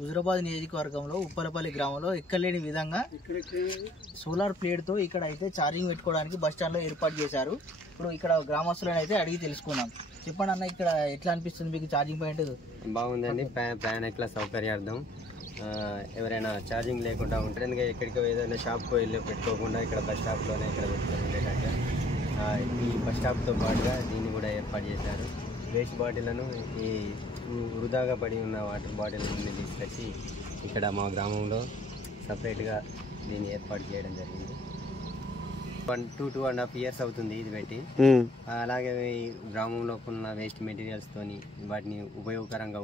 హుజురాబాద్ నియోజకవర్గంలో ఉప్పలపల్లి గ్రామంలో ఎక్కలేని విధంగా సోలార్ ప్లేట్తో ఇక్కడ అయితే ఛార్జింగ్ పెట్టుకోవడానికి బస్ స్టాండ్లో ఏర్పాటు చేశారు. ఇప్పుడు ఇక్కడ గ్రామస్తులను అయితే అడిగి తెలుసుకున్నాం. చెప్పండి అన్న, ఇక్కడ ఎట్లా అనిపిస్తుంది మీకు ఛార్జింగ్ పాయింట్? బాగుందండి. ప్రయాణికుల సౌకర్యార్థం ఎవరైనా ఛార్జింగ్ లేకుండా ఉంటే ఎక్కడికో ఏదైనా షాప్కి వెళ్ళి పెట్టుకోకుండా ఇక్కడ బస్ స్టాప్లోనే ఇక్కడ పెట్టుకుండేటట్టు ఈ బస్ స్టాప్తో పాటుగా దీన్ని కూడా ఏర్పాటు చేశారు. వేస్ట్ బాటిళ్లను ఈ వృధాగా పడి ఉన్న వాటర్ బాటిల్ని తీసుకొచ్చి ఇక్కడ మా గ్రామంలో సపరేట్గా దీన్ని ఏర్పాటు చేయడం జరిగింది. 2.5 years అవుతుంది ఇది పెట్టి. అలాగే ఈ గ్రామంలో ఉన్న వేస్ట్ మెటీరియల్స్తోని వాటిని ఉపయోగకరంగా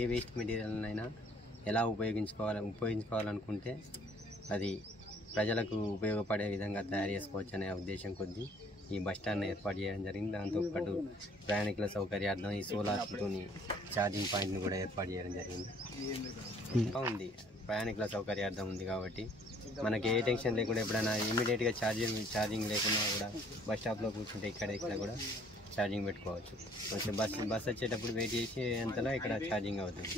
ఏ వేస్ట్ మెటీరియల్నైనా ఎలా ఉపయోగించుకోవాలనుకుంటే అది ప్రజలకు ఉపయోగపడే విధంగా తయారు చేసుకోవచ్చు అనే ఉద్దేశం కొద్దీ ఈ బస్టాండ్ని ఏర్పాటు చేయడం జరిగింది. దాంతోపాటు ప్రయాణికుల సౌకర్యార్థం ఈ సోలార్తోని ఛార్జింగ్ పాయింట్ని కూడా ఏర్పాటు చేయడం జరిగింది. ఉంది ప్రయాణికుల సౌకర్యార్థం ఉంది కాబట్టి మనకి ఏ టెన్షన్ లేకుండా ఎప్పుడైనా ఇమీడియట్గా ఛార్జింగ్ లేకుండా కూడా బస్ స్టాప్లో కూర్చుంటే ఇక్కడ కూడా ఛార్జింగ్ పెట్టుకోవచ్చు. కొంచెం బస్ వచ్చేటప్పుడు వెయిట్ చేసి అంతలో ఇక్కడ ఛార్జింగ్ అవుతుంది.